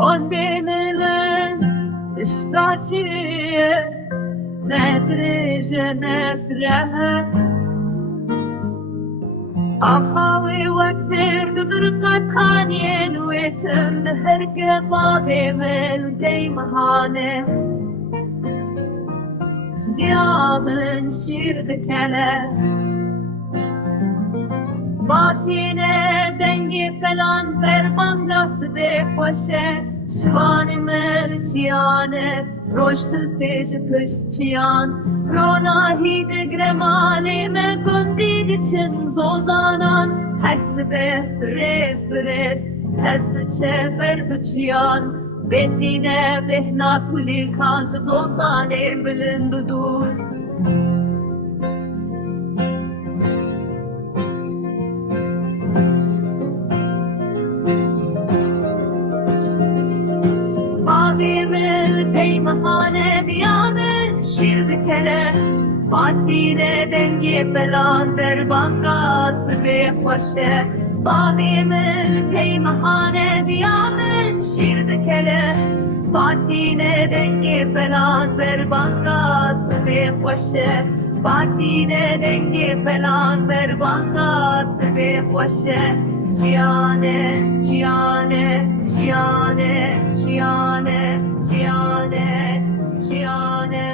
Onde melen istacie ندرج نفرها أخاوي وكثير قدرتك خانين ويتم دهرك باغي من دي مهانه ديامن شير ذكلا باتينه دنگي فلان بربان لاسده خوشه شوان ملچیانه روش تلتیج پشتیان روناهی دگرمانی من گندی چن زوزانان هرس به برز هست چه بر بچیان بتینه بهنا کلی کانش زوزانه بلند دور Mavimil peymahane diyamen şir dikele Fatire dengi belan berbangası ve hoşe Mavimil peymahane diyamen şir dikele Fatire dengi belan berbangası ve hoşe Fatire dengi belan berbangası ve hoşe Ciane, Ciane, Ciane, Ciane, Ciane, Ciane